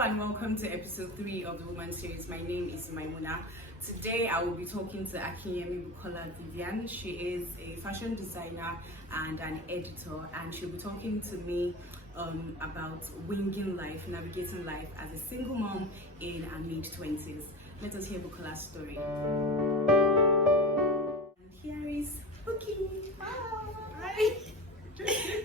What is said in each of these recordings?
and welcome to episode 3 of the Woman Series. My name is Maimuna. Today I will be talking to Akinyemi Bukola Vivian. She is a fashion designer and an editor, and she'll be talking to me about winging life, navigating life as a single mom in her mid-20s. Let us hear Bukola's story. And here is Buki. Hi.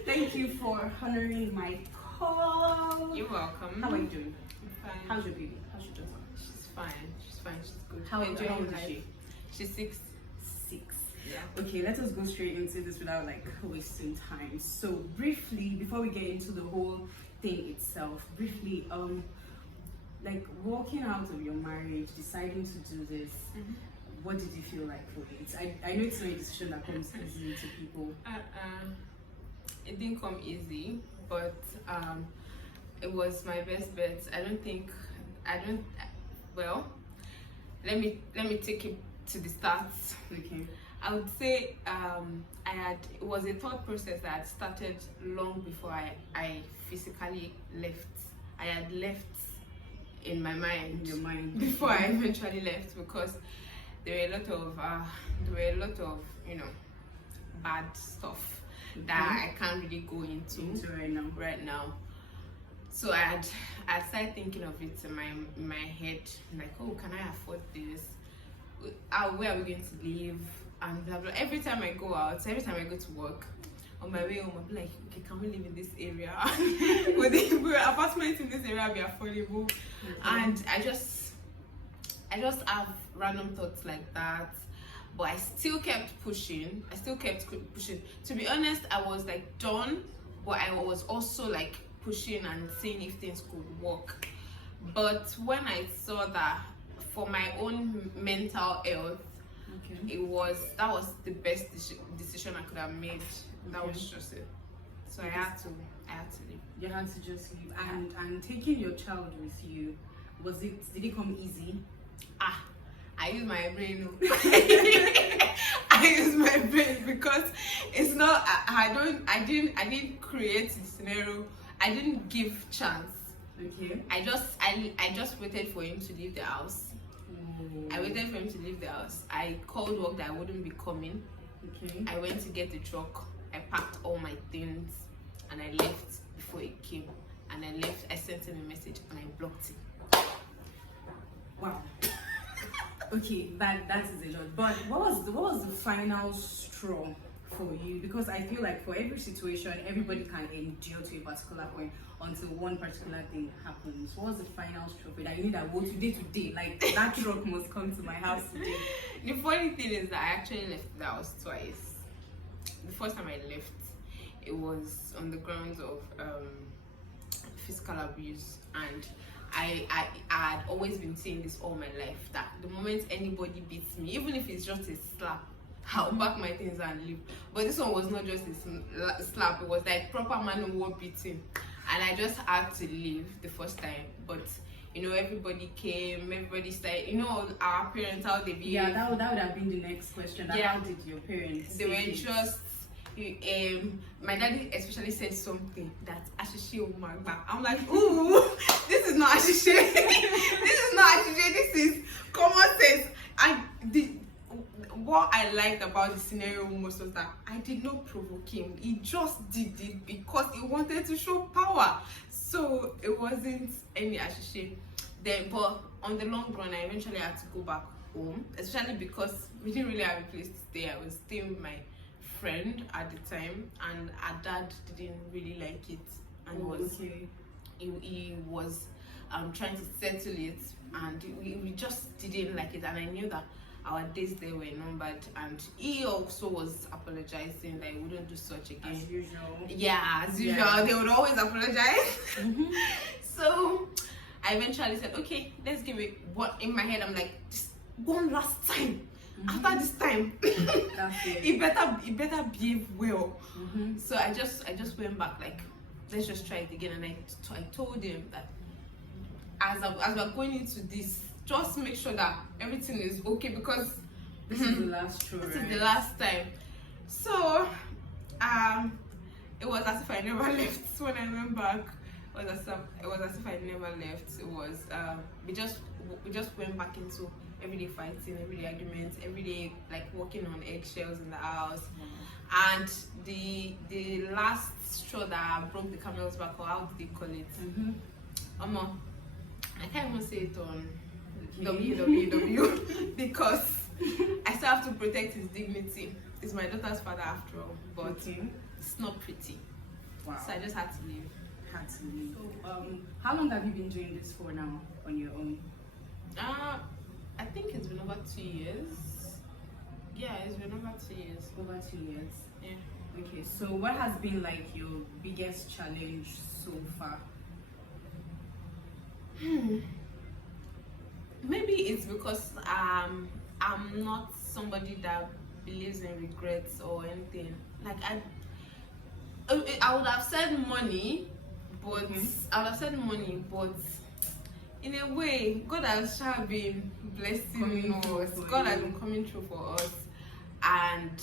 Thank you for honoring my call. You're welcome. How are you doing? I'm fine. How's your baby? How's your daughter? She's fine. She's fine. She's good. How old is she? She's 6. 6. Yeah. Okay, let us go straight into this without wasting time. So briefly, before we get into the whole thing itself, briefly, walking out of your marriage, deciding to do this, what did you feel like for it? I know it's not a decision that comes easy to people. It didn't come easy, but it was my best bet. Well, let me take it to the start. Okay. I would say it was a thought process that had started long before I physically left. I had left in my mind. In your mind. Before I eventually left, because there were a lot of bad stuff that I can't really go into right now. So I started thinking of it in my head, like, oh, can I afford this? Where are we going to live? And blah blah. Every time I go out, every time I go to work, on my way home, I'll be like, okay, can we live in this area? Will apartments in this area be affordable? And I just have random thoughts like that. But I still kept pushing. To be honest, I was done, but I was also pushing and seeing if things could work. But when I saw that for my own mental health, that was the best decision I could have made. That was just it. So I had to leave. You had to just leave. And taking your child with you, did it come easy? I use my brain. I use my brain because it's not. I didn't create the scenario. I didn't give chance. Okay. I just waited for him to leave the house. I waited for him to leave the house. I called work that I wouldn't be coming. Okay. I went to get the truck. I packed all my things and I left before he came. And I sent him a message and I blocked him. Wow. Okay, that is a lot. But what was the final straw for you? Because I feel like for every situation, everybody can endure to a particular point until one particular thing happens. What was the final straw for you that you need that today, that truck must come to my house today? The funny thing is that I actually left the house twice. The first time I left, it was on the grounds of physical abuse, and I had always been saying this all my life, that the moment anybody beats me, even if it's just a slap, I'll pack my things and leave. But this one was not just a slap, it was proper man and war beating, and I just had to leave the first time. But everybody came, everybody started, our parents, how they behave. Yeah, that would have been the next question. Yeah. How did your parents? They were just. My daddy especially said something that Ashishe Omagba. I'm like, ooh, this is not Ashishe. This is not Ashishe. This is common sense. And what I liked about the scenario most was that I did not provoke him. He just did it because he wanted to show power. So it wasn't any Ashishe. Then, but on the long run, I eventually had to go back home, especially because we didn't really have a place to stay. I was staying with my friend at the time, and our dad didn't really like it, and he was trying to settle it, and we just didn't like it, and I knew that our days there were numbered, and he also was apologizing that he wouldn't do such again. As usual. Yeah, as usual. They would always apologize. So I eventually said, okay, let's give it one. In my head, I'm like, just one last time. After this time, he better behave well. So I just went back, let's just try it again. And I told him that as we're going into this, just make sure that everything is okay, because this is the last show. This is the last time. So it was as if I never left. When I went back, it was as if I never left. It was we just went back into everyday fighting, everyday arguments, everyday like walking on eggshells in the house. And the last straw that broke the camel's back, or how do they call it? I can't even say it on www because I still have to protect his dignity. He's my daughter's father after all, but it's not pretty. Wow. So I just had to leave. So, how long have you been doing this for now on your own? I think it's been over 2 years. Yeah, it's been over 2 years. Over 2 years. Yeah. Okay. So what has been like your biggest challenge so far? Maybe it's because I'm not somebody that believes in regrets or anything. Like I would have said money, but in a way, God has been blessing us. God has been coming through for us, and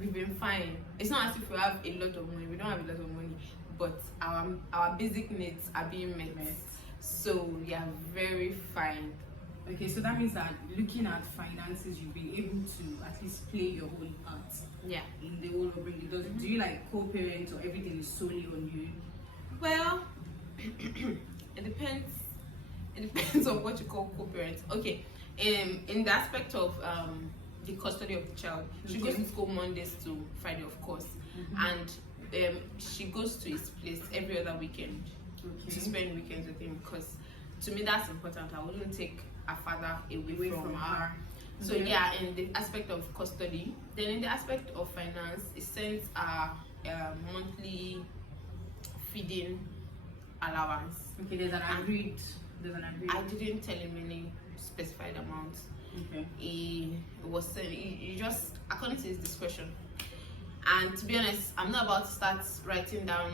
we've been fine. It's not as if we have a lot of money. We don't have a lot of money, but our basic needs are being met. So we are very fine. Okay, so that means that looking at finances, you've been able to at least play your own part. Yeah. In the whole upbringing. Do you like co-parent, or everything is solely on you? Well, it depends. It depends on what you call co-parent. Okay. In the aspect of the custody of the child, she goes to school Mondays to Friday, of course, and she goes to his place every other weekend to spend weekends with him, because to me that's important. I wouldn't take a father away from her. So yeah, in the aspect of custody, then in the aspect of finance, it sends a monthly feeding allowance. Okay, there's an agreed. I didn't tell him any specified amount. Okay. He was saying he just according to his discretion. And to be honest, I'm not about to start writing down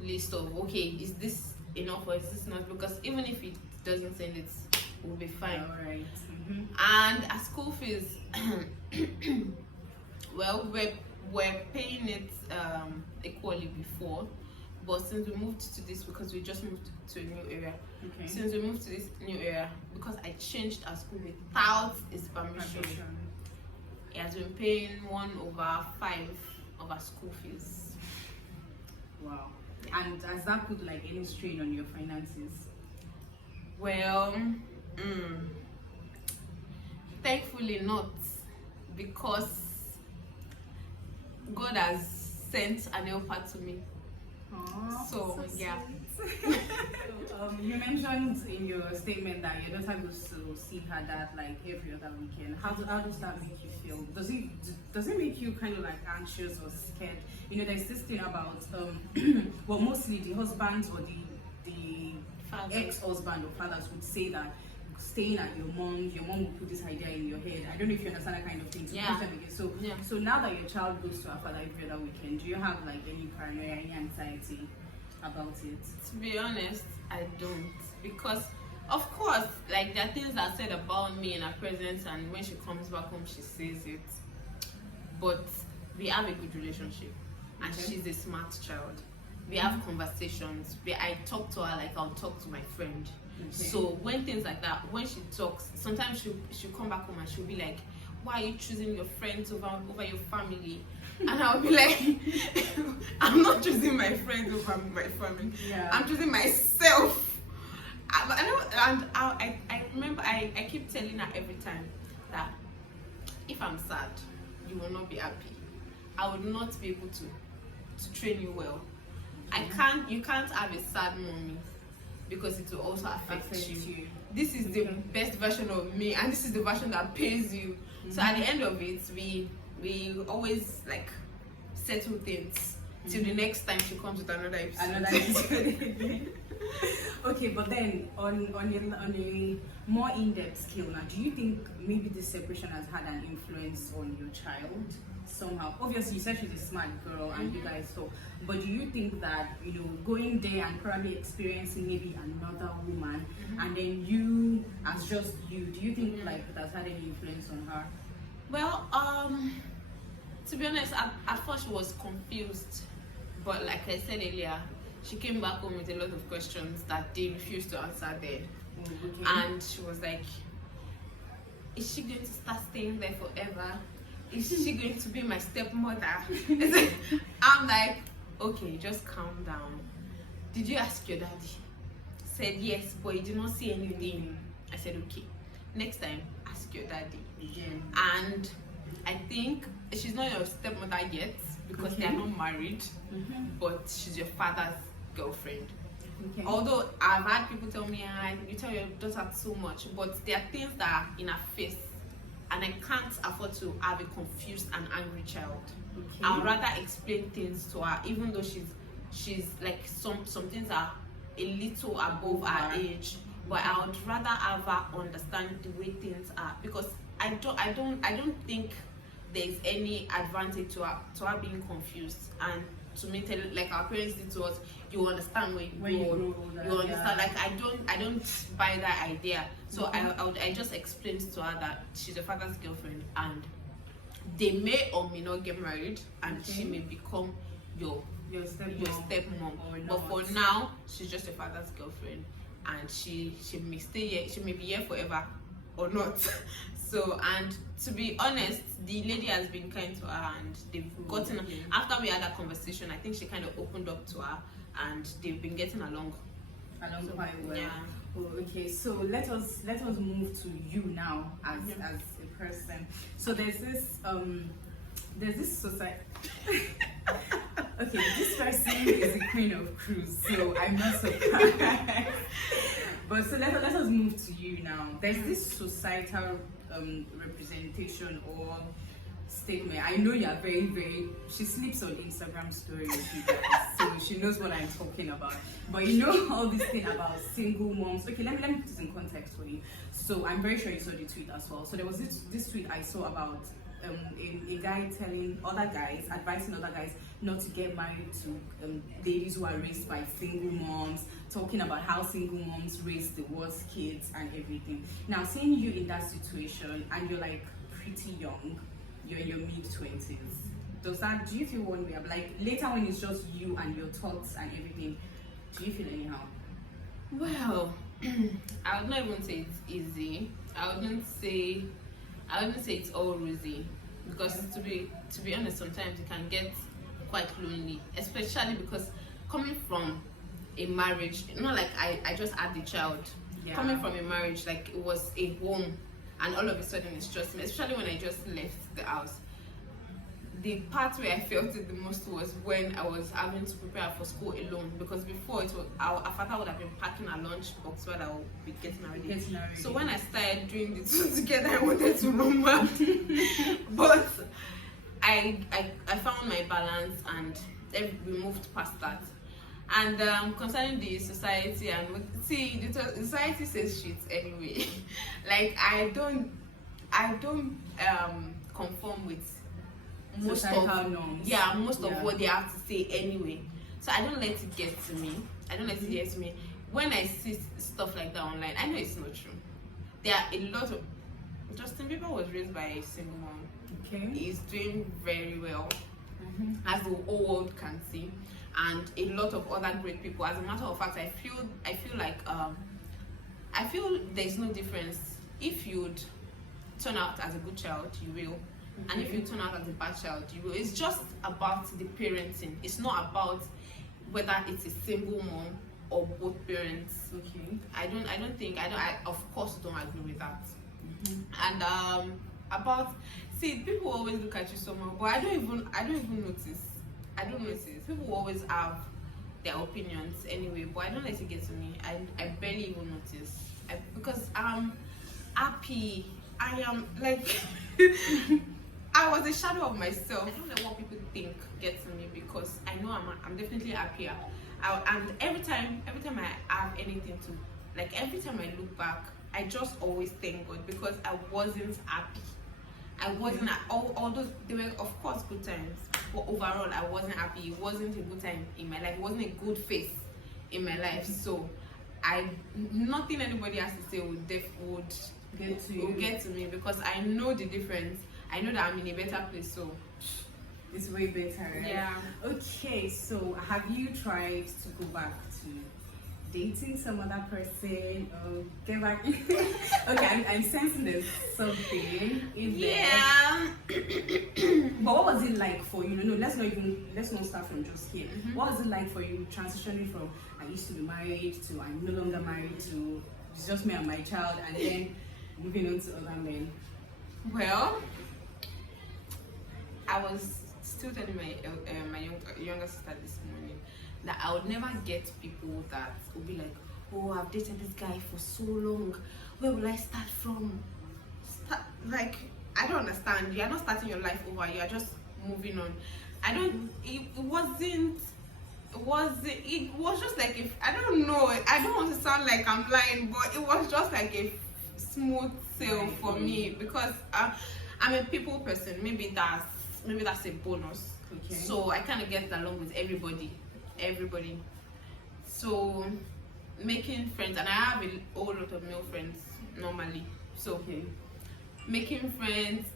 list of okay, is this enough or is this not? Because even if it doesn't send it, we'll be fine. All right. And as school fees, well, we're paying it equally before, but since we moved to this, because we just moved to a new area, since we moved to this new area, because I changed our school without his permission, he has been paying 1/5 of our school fees. Wow. And has that put like any strain on your finances? Well, thankfully not, because God has sent an helper to me. Aww, so yeah. You mentioned in your statement that your daughter goes to see her dad like every other weekend. How does that make you feel? Does it make you kind of like anxious or scared? You know, there's this thing about well, mostly the husbands or the ex-husband or fathers would say that staying at your mom will put this idea in your head. I don't know if you understand that kind of thing. So now that your child goes to her father every other weekend, do you have like any paranoia, any anxiety about it? To be honest, I don't, because of course, like there are things that are said about me in her presence, and when she comes back home she says it, but we have a good relationship, and she's a smart child. We have conversations where I talk to her like I'll talk to my friend. So when things like that, when she talks, sometimes she'll come back home and she'll be like, why are you choosing your friends over your family? And I'll be like, I'm not choosing my friends over my family. I'm choosing myself. I remember I keep telling her every time that if I'm sad, you will not be happy. I would not be able to train you well. You can't have a sad mommy, because it will also affect you. This is the best version of me, and this is the version that pays you. So at the end of it, we always like settle things till the next time she comes with another episode. Okay, but then on a more in-depth scale now, do you think maybe this separation has had an influence on your child somehow? Obviously, you said she's a smart girl and you guys talk, but do you think that, you know, going there and probably experiencing maybe another woman and then you as just you, do you think like it has had any influence on her? Well, to be honest, at first she was confused, but like I said earlier, she came back home with a lot of questions that they refused to answer there. Okay. And she was like, is she going to start staying there forever? Is she going to be my stepmother? I'm like, okay, just calm down. Did you ask your daddy? Said yes, but he did not see anything. I said, okay, next time ask your daddy. Again. And I think she's not your stepmother yet because they are not married, but she's your father's girlfriend. Okay. Although I've had people tell me, you tell your daughter too much, but there are things that are in her face, and I can't afford to have a confused and angry child. Okay. I would rather explain things to her, even though she's like some things are a little above her age, but I would rather have her understand the way things are, because I don't think there's any advantage to her being confused. And to me, like our parents did to us, you understand when you grow older, you understand. Like I don't buy that idea. So I just explained to her that she's your father's girlfriend, and they may or may not get married, and she may become your stepmom. But for now, she's just your father's girlfriend, and she may stay here. She may be here forever or not. So, and to be honest, the lady has been kind to her, and they've gotten, after we had that conversation, I think she kind of opened up to her, and they've been getting along Quite well. Yeah. Oh, okay, so let us move to you now as a person. So there's this society. Okay, this person is the queen of cruise, so I'm not surprised. But so let us move to you now. There's this societal representation or stigma. I know you're very, very. She sleeps on Instagram stories, you guys, so she knows what I'm talking about. But you know all this thing about single moms. Okay, let me put this in context for you. So I'm very sure you saw the tweet as well. So there was this tweet I saw about a guy telling other guys, advising other guys not to get married to ladies who are raised by single moms, talking about how single moms raise the worst kids and everything. Now, seeing you in that situation, and you're like pretty young, you're in your mid-20s, do you feel one way? Like later when it's just you and your thoughts and everything, do you feel anyhow? Well, I would not even say it's easy. I wouldn't say it's all rosy, because to be honest, sometimes it can get quite lonely, especially because coming from a marriage, not like I just had the child. Yeah. Coming from a marriage, like it was a home, and all of a sudden it's just me, especially when I just left the house. The part where I felt it the most was when I was having to prepare for school alone, because before it was our father would have been packing a lunch box while I would be getting ready. So when I started doing the two together, I wanted to run mad. But I found my balance, and we moved past that. And concerning the society, and the society says shit anyway. Like I don't conform with most of norms. Yeah, most of what they have to say anyway. So I don't let it get to me. When I see stuff like that online, I know it's not true. There are a lot of Justin Bieber was raised by a single mom. Okay. He's doing very well, as the whole world can see, and a lot of other great people. As a matter of fact, I feel like there's no difference. If you'd turn out as a good child, you will. And if you turn out as a bad child, you will. It's just about the parenting. It's not about whether it's a single mom or both parents. Okay. I of course don't agree with that. And people always look at you somehow, but I don't even notice. I don't notice. People always have their opinions anyway, but I don't let it get to me. I barely even notice. Because I'm happy. I am like I was a shadow of myself. I don't know what people think gets to me, because I know I'm definitely happier. And every time I have anything to, like every time I look back, I just always thank God, because I wasn't happy. I wasn't, although there were of course good times, but overall I wasn't happy. It wasn't a good time in my life. It wasn't a good phase in my life. So nothing anybody has to say would get to me, because I know the difference. I know that I'm in a better place. So It's way better, right? Yeah. Okay, so have you tried to go back to dating some other person or get back? Okay, I'm sensing there's something in there. Yeah. But what was it like for you? No, let's not start from just here. What was it like for you transitioning from I used to be married to I'm no longer married to it's just me and my child, and then moving on to other men? Well, I was still telling my younger sister this morning that I would never get people that would be like, oh, I've dated this guy for so long. Where will I start from? Like, I don't understand. You're not starting your life over. You're just moving on. I don't. It was just like if I don't know. I don't want to sound like I'm lying, but it was just like a smooth sail for me because I'm a people person. Maybe that's a bonus. Okay. So I kind of get along with everybody. So making friends, and I have a whole lot of male friends normally. So Okay. making friends,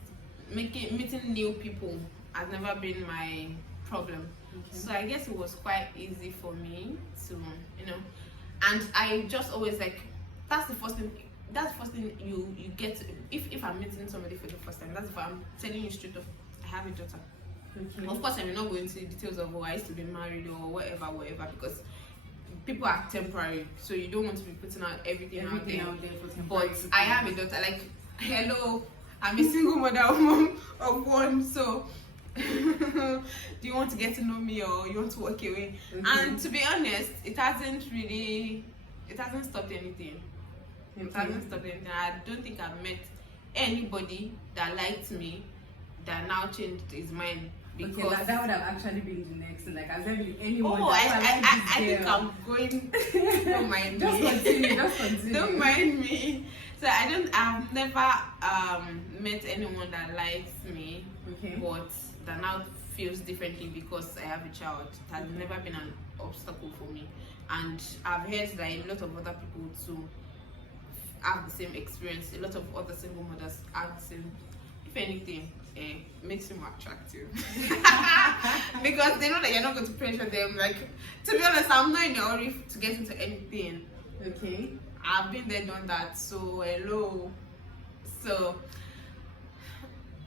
meeting new people has never been my problem. Okay. So I guess it was quite easy for me to, and I just always like that's the first thing you get if I'm meeting somebody for the first time. That's if I'm telling you straight up, I have a daughter. Okay. Of course, I'm not going into the details of I used to be married or whatever, because people are temporary, so you don't want to be putting out everything out there for temporary. but I have a daughter. Like, hello, I'm a single mother of mom of one. So, do you want to get to know me or you want to walk away? Okay. And to be honest, it hasn't stopped anything. It hasn't stopped anything. I don't think I've met anybody that liked me that now changed his mind. Because Okay, that would have actually been the next thing. Like, has there been anyone oh, that I think I'm going. Don't mind just me. continue. Don't mind me. So I've never met anyone that likes me, Okay. but that now feels differently because I have a child. It has never been an obstacle for me, and I've heard that a lot of other people too have the same experience. A lot of other single mothers have the same. If anything, makes you more attractive because they know that you're not going to pressure them. Like, to be honest, I'm not in a hurry to get into anything. Okay. I've been there, done that. So hello. So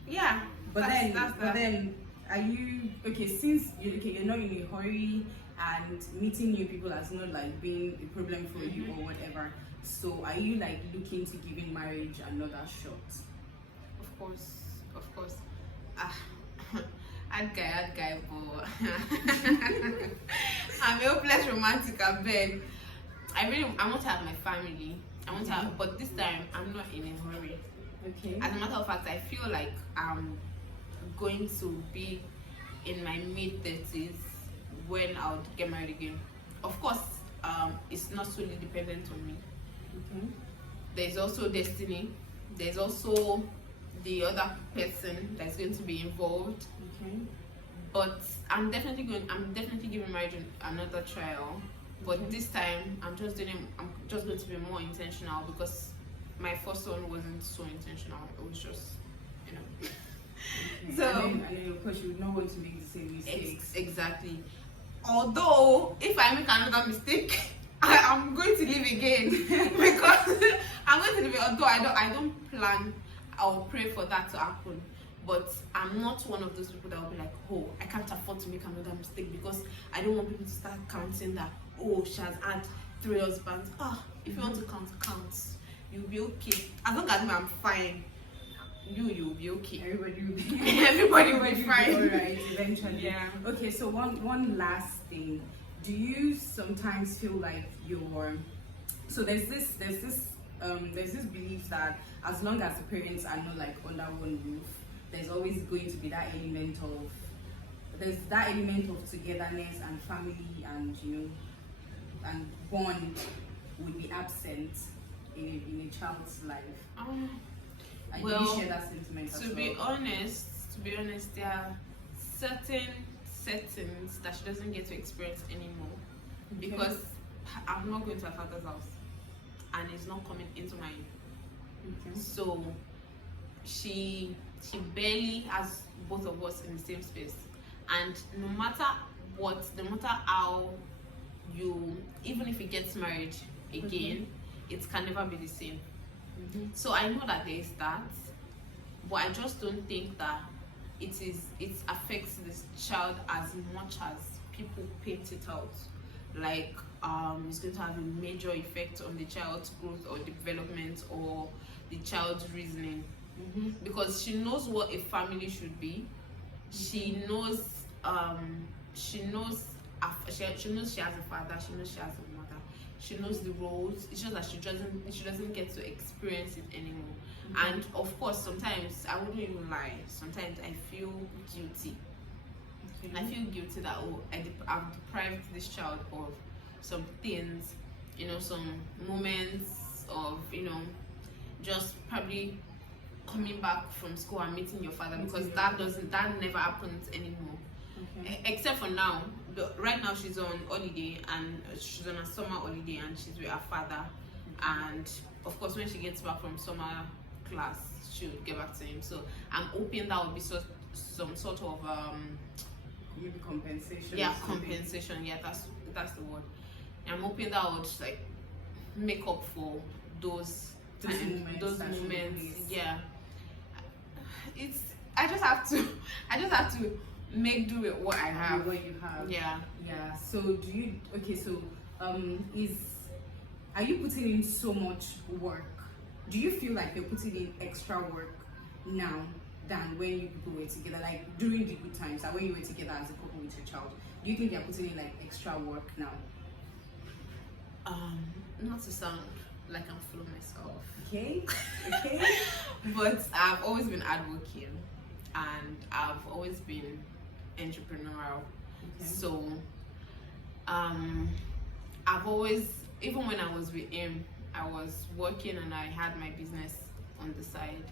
yeah. But then, are you okay? Since you're not in a hurry and meeting new people has not like been a problem for you or whatever. So are you like looking to giving marriage another shot? Of course. Hard guy, but I'm a hopeless romantic. I beg. I want to have my family. I want to have, but this time I'm not in a hurry. Okay. As a matter of fact, I feel like I'm going to be in my mid-30s when I would get married again. Of course, it's not solely dependent on me. Okay. There's also destiny. There's also the other person that's going to be involved. Okay. But I'm definitely giving marriage another trial. But this time I'm just going to be more intentional because my first one wasn't so intentional. It was just, Okay. So and then of course you would not want to make the same mistakes. exactly. Although if I make another mistake, I'm going to leave again because I'm going to leave. Although I don't plan. I'll pray for that to happen. But I'm not one of those people that will be like, oh, I can't afford to make another mistake because I don't want people to start counting that, oh, she has had 3 husbands. If you want to count, you'll be okay. As long as I'm fine, you'll be okay. Everybody will be fine. Alright, eventually. Yeah. Okay, so one last thing. Do you sometimes feel like so there's this belief that as long as the parents are not like under one roof, there's always going to be that element of togetherness and family and and bond would be absent in a child's life. And Well, you share that sentiment as to well? be honest, there are certain settings that she doesn't get to experience anymore because I'm not going to her father's house and it's not coming into my. So she barely has both of us in the same space. and no matter what, no matter how you, even if he gets married again, it can never be the same. So I know that there is that, but I just don't think that it affects this child as much as people paint it out. Like it's going to have a major effect on the child's growth or development or the child's reasoning, because she knows what a family should be. She knows she knows she knows she has a father, she knows she has a mother, she knows the roles. It's just that she doesn't get to experience it anymore. And of course, sometimes I wouldn't even lie, sometimes I feel guilty. I feel guilty that I've deprived this child of some things, some moments of, just probably coming back from school and meeting your father, because that never happens anymore. Except for now. Right now she's on holiday, and she's on a summer holiday, and she's with her father. And of course, when she gets back from summer class, she'll get back to him. So I'm hoping that will be some sort of maybe compensation. Yeah, compensation. Yeah, that's the word. I'm hoping that would like make up for those moments. Yeah. I just have to make do with what I have. What you have. Yeah. Yeah. So are you putting in so much work? Do you feel like you're putting in extra work now than when you people were together, like during the good times, and when you were together as a couple with your child? Do you think you're putting in like extra work now? Not to sound like I'm full of myself. Okay. But I've always been hardworking, and I've always been entrepreneurial. So I've always, even when I was with him, I was working and I had my business on the side.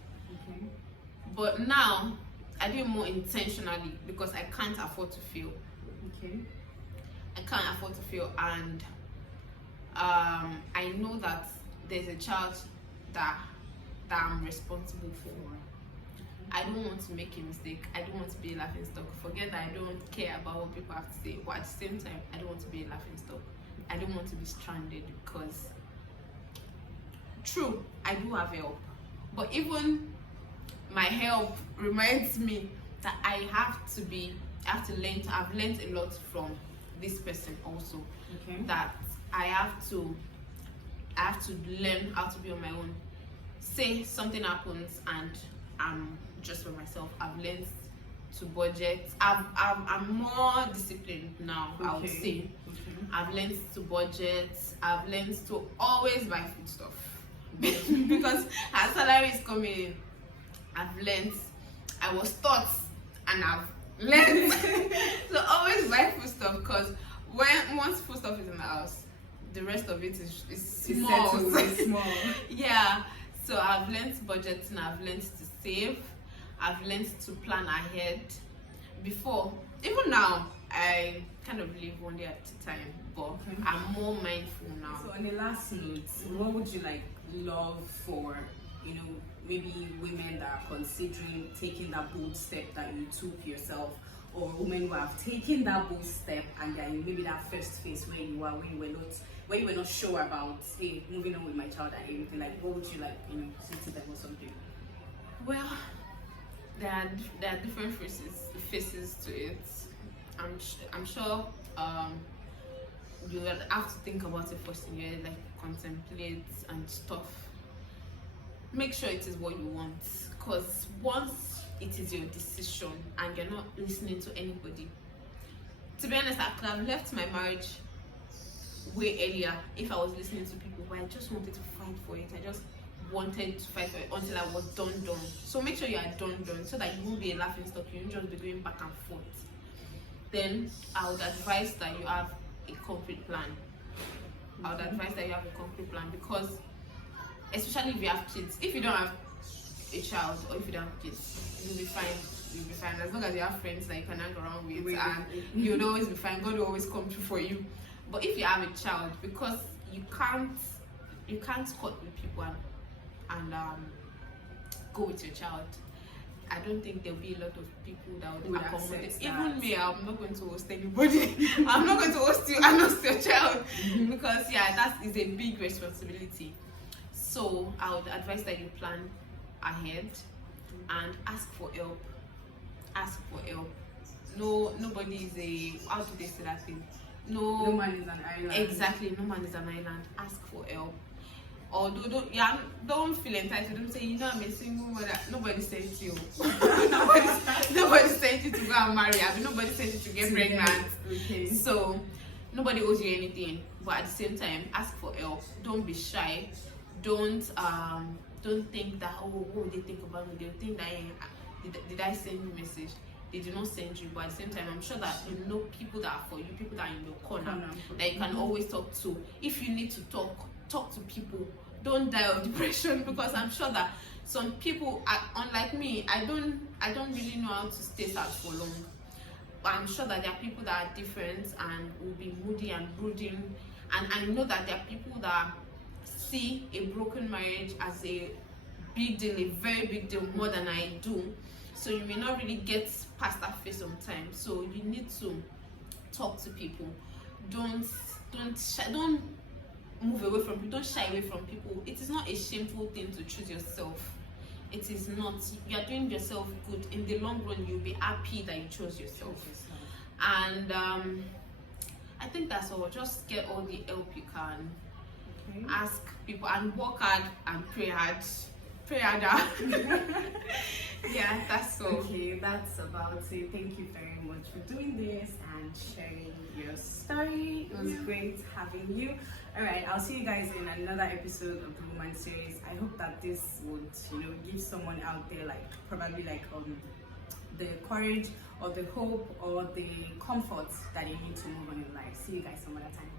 But now I do it more intentionally because I can't afford to fail. I can't afford to fail, and I know that there's a child that I'm responsible for. I don't want to make a mistake. I don't want to be a laughing stock. Forget that I don't care about what people have to say, but at the same time, I don't want to be a laughing stock. I don't want to be stranded, because true, I do have help, but even my help reminds me that I've learned a lot from this person also. That I have to learn how to be on my own. Say something happens and I'm just for myself, I've learned to budget. I'm more disciplined now, I would say. I've learned to budget. I've learned to always buy food stuff because her salary is coming in. I've learned. I was taught, and I've learned to always buy food stuff, because once food stuff is in the house, the rest of it is small. It's small. Yeah. So I've learned budgeting. I've learned to save. I've learned to plan ahead. Before, even now, I kind of live one day at a time, but I'm more mindful now. So on the last note, what would you love for, maybe women that are considering taking that bold step that you took yourself, or women who have taken that bold step and they're in maybe that first phase where you are, where you were not sure about, hey, moving on with my child and everything, what would you say to them or something? Well, there are different faces to it. I'm sure you will have to think about it first in your head, contemplate and stuff. Make sure it is what you want, because once it is your decision and you're not listening to anybody, to be honest, I could have left my marriage way earlier if I was listening to people, but I just wanted to fight for it. I just wanted to fight for it until I was done. So make sure you are done, so that you won't be a laughing stock. You won't just be going back and forth. Then I would advise that you have a concrete plan. Because especially if you have kids. If you don't have a child, or if you don't have kids, you'll be fine. As long as you have friends that you can hang around with, and you'll always be fine. God will always come through for you. But if you have a child, because you can't cut with people and go with your child. I don't think there'll be a lot of people that would Would accommodate. accept Even that. me, I'm not going to host anybody. I'm not going to host you and host your child because that is a big responsibility. So I would advise that you plan ahead and ask for help. Ask for help. No, nobody is a, how do they say that thing? No man is an island. Exactly, no man is an island. Ask for help. Or don't feel entitled. Don't say, you know, I'm a single mother. Nobody sent you. nobody sent you to go and marry. I mean, nobody sent you to get pregnant. Okay. So nobody owes you anything. But at the same time, ask for help. Don't be shy. Don't think that, oh, what would they think about me? They'll think that did I send you a message? They do not send you, but at the same time, I'm sure that you know people that are for you, people that are in your corner, that you can always talk to. If you need to talk to people. Don't die of depression, because I'm sure that some people, unlike me, I don't really know how to stay sad for long. But I'm sure that there are people that are different and will be moody and brooding, and I know that there are people that see a broken marriage as a big deal, a very big deal, more than I do. So you may not really get past that phase sometimes. So you need to talk to people. Don't move away from people. Don't shy away from people. It is not a shameful thing to choose yourself. It is not. You are doing yourself good. In the long run, you'll be happy that you chose yourself. And I think that's all. Just get all the help you can. Okay. Ask people and work hard and pray hard. Pray harder. Yeah, that's all. Okay, that's about it. Thank you very much for doing this and sharing your story. It was great having you. Alright, I'll see you guys in another episode of the Woman Series. I hope that this would, give someone out there probably the courage or the hope or the comfort that you need to move on in life. See you guys some other time.